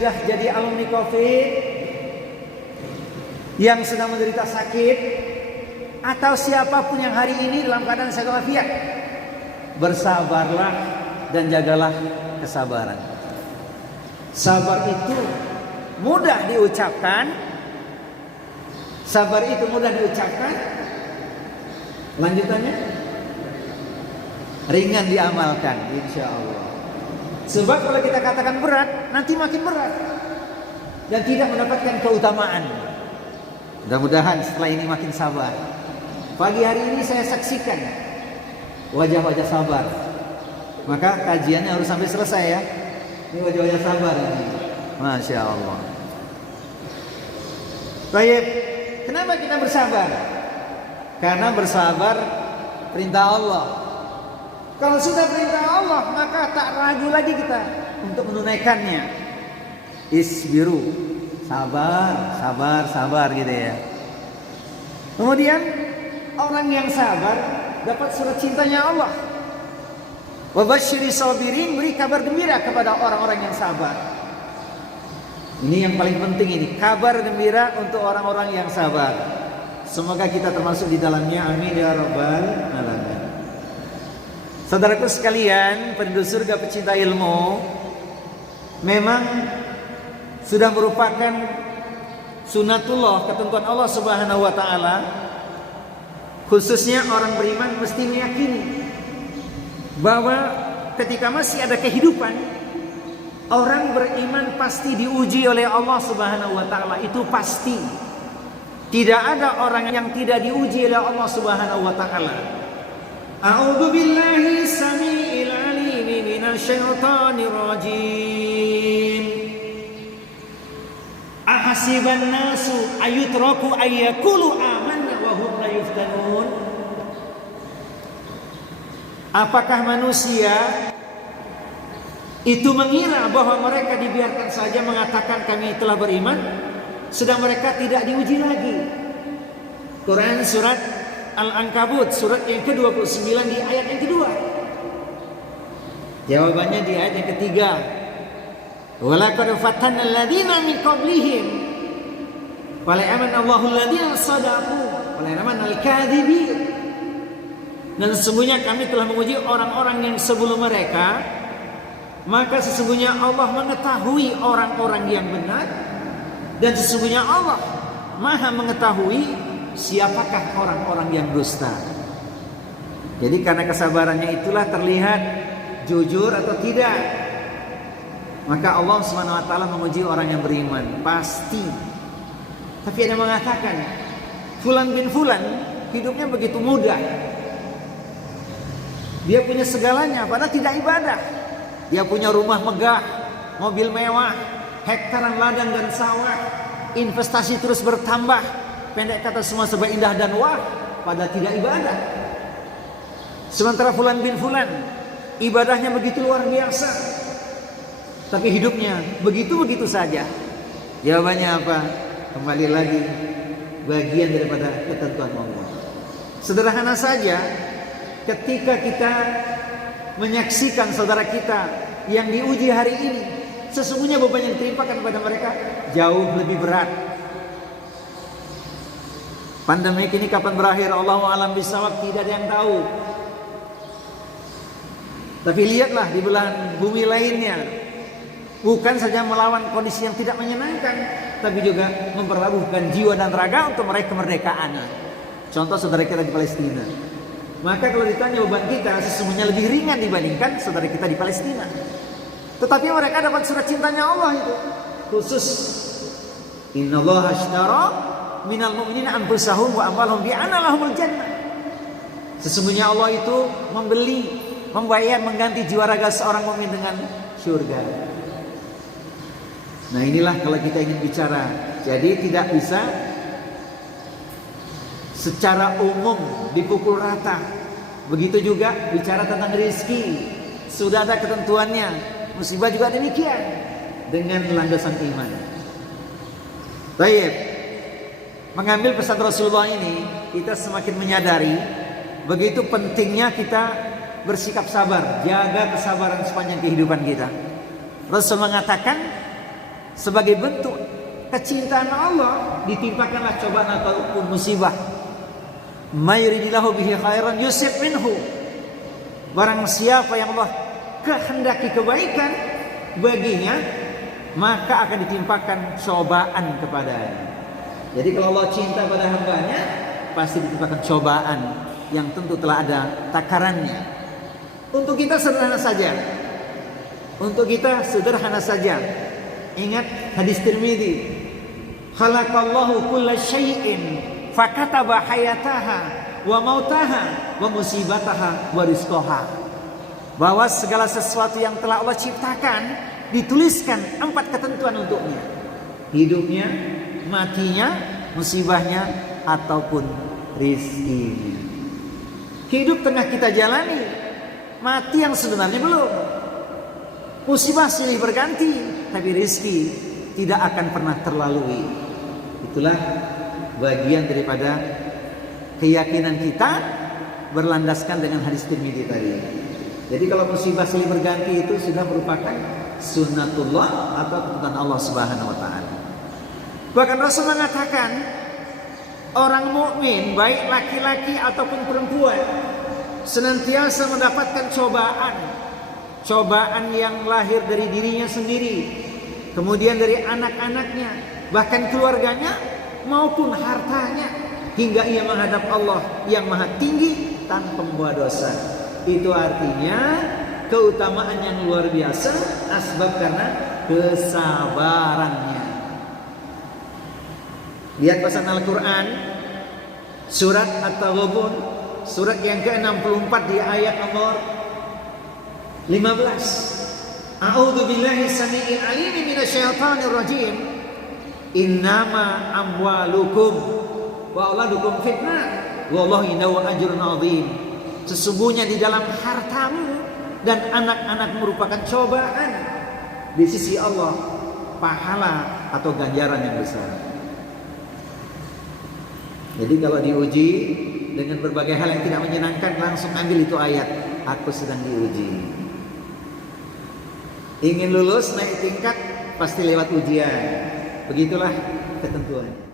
sudah jadi alumni COVID, yang sedang menderita sakit, atau siapapun yang hari ini dalam keadaan sehat walafiat, bersabarlah dan jagalah kesabaran. Sabar itu mudah diucapkan, sabar itu mudah diucapkan, lanjutannya ringan diamalkan, insya Allah. Sebab kalau kita katakan berat, nanti makin berat dan tidak mendapatkan keutamaan. Mudah-mudahan setelah ini makin sabar. Pagi hari ini saya saksikan wajah-wajah sabar. Maka kajiannya harus sampai selesai ya. Ini wajah-wajah sabar ini. Masya Allah. Baik, kenapa kita bersabar? Karena bersabar perintah Allah. Kalau sudah perintah Allah, maka tak ragu lagi kita untuk menunaikannya. Isbiru, sabar, sabar, sabar gitu ya. Kemudian orang yang sabar dapat surat cintanya Allah. Wabashiri sabirin, beri kabar gembira kepada orang-orang yang sabar. Ini yang paling penting ini, kabar gembira untuk orang-orang yang sabar. Semoga kita termasuk di dalamnya, amin ya rabbal alamin. Saudaraku sekalian, penduduk surga pecinta ilmu, memang sudah merupakan sunatullah, ketentuan Allah Subhanahu wa taala. Khususnya orang beriman mesti meyakini bahwa ketika masih ada kehidupan, orang beriman pasti diuji oleh Allah Subhanahu wa taala, itu pasti. Tidak ada orang yang tidak diuji oleh Allah Subhanahu wa taala. A'udzu billahi samiil 'alim minasyaitonir rajim. Ahasiban nasu ayutraku ayyakulu amanna wa hum la yuftanun. Apakah manusia itu mengira bahwa mereka dibiarkan saja mengatakan kami telah beriman, sedang mereka tidak diuji lagi? Quran surat Al-Ankabut surat yang ke-29 di ayat yang kedua. Jawabannya di ayat yang ketiga. Walaqad fatanna alladziina min qablihim fala'amana Allahu alladziina shadaqu wala'amana al-kadzibin. Dan sesungguhnya kami telah menguji orang-orang yang sebelum mereka, maka sesungguhnya Allah mengetahui orang-orang yang benar, dan sesungguhnya Allah Maha mengetahui siapakah orang-orang yang dusta. Jadi karena kesabarannya itulah terlihat jujur atau tidak. Maka Allah Subhanahu wa taala menguji orang yang beriman, pasti. Tapi ada yang mengatakan fulan bin fulan hidupnya begitu mudah. Dia punya segalanya padahal tidak ibadah. Dia punya rumah megah, mobil mewah, hektaran ladang dan sawah, investasi terus bertambah. Pendek kata semua serba indah dan wah, padahal tidak ibadah. Sementara fulan bin fulan ibadahnya begitu luar biasa, tapi hidupnya begitu-begitu saja. Jawabannya apa? Kembali lagi bagian daripada ketentuan Allah. Sederhana saja, ketika kita menyaksikan saudara kita yang diuji hari ini, sesungguhnya beban yang ditimpakan kepada mereka jauh lebih berat. Pandemi ini kapan berakhir? Allahu a'lam bishawab, tidak ada yang tahu. Tapi lihatlah di belahan bumi lainnya, bukan saja melawan kondisi yang tidak menyenangkan, tapi juga memperlabuhkan jiwa dan raga untuk meraih kemerdekaan. Contoh saudara kita di Palestina. Maka kalau ditanya beban kita, sesungguhnya lebih ringan dibandingkan saudara kita di Palestina. Tetapi mereka dapat surat cintanya Allah itu khusus. Innallaha ashtara minal mu'minina anfusahum wa amwalahum bi anna lahumul jannah. Sesungguhnya Allah itu membayar, mengganti jiwa raga seorang mukmin dengan surga. Nah inilah kalau kita ingin bicara. Jadi tidak bisa secara umum dipukul rata. Begitu juga bicara tentang rezeki, sudah ada ketentuannya. Musibah juga demikian, dengan landasan iman. Baik. Mengambil pesan Rasulullah ini, kita semakin menyadari begitu pentingnya kita bersikap sabar, jaga kesabaran sepanjang kehidupan kita. Rasul mengatakan, sebagai bentuk kecintaan Allah, ditimpakanlah cobaan ataupun musibah. Mayuridillahu bihi khairan yusib minhu. Barang siapa yang Allah kehendaki kebaikan baginya, maka akan ditimpakan cobaan kepadanya. Jadi kalau Allah cinta pada hambanya, pasti ditimpakan cobaan yang tentu telah ada takarannya. Untuk kita sederhana saja. Ingat hadis Tirmidzi. Khalaqallahu kulla syai'in fakataba hayataha wa mautaha wa musibataha wa rizqaha. Bahwa segala sesuatu yang telah Allah ciptakan dituliskan 4 ketentuan untuknya. Hidupnya, matinya, musibahnya, ataupun rizkinya. Hidup tengah kita jalani, mati yang sebenarnya belum. Musibah silih berganti, tapi rizki tidak akan pernah terlalui. Itulah bagian daripada keyakinan kita berlandaskan dengan hadis Tirmidzi tadi. Jadi kalau musibah silih berganti itu sudah merupakan sunnatullah atau ketentuan Allah Subhanahu wa taala. Bahkan Rasul mengatakan, orang mukmin baik laki-laki ataupun perempuan senantiasa mendapatkan cobaan yang lahir dari dirinya sendiri, kemudian dari anak-anaknya, bahkan keluarganya maupun hartanya, hingga ia menghadap Allah yang maha tinggi tanpa membawa dosa. Itu artinya keutamaan yang luar biasa asbab karena kesabarannya. Lihat pasal Al-Quran surat At-Taghabun, surat yang ke-64 di ayat nomor 15. A'udzu billahi samii'il 'aliim minasyaitonir rajim. Innama amwalukum wa auladukum fitnah wallahu indahu ajrun 'adzim. Sesungguhnya di dalam hartamu dan anak-anak merupakan cobaan di sisi Allah, pahala atau ganjaran yang besar. Jadi kalau diuji dengan berbagai hal yang tidak menyenangkan, langsung ambil itu ayat, aku sedang diuji. Ingin lulus naik tingkat, pasti lewat ujian. Begitulah ketentuannya.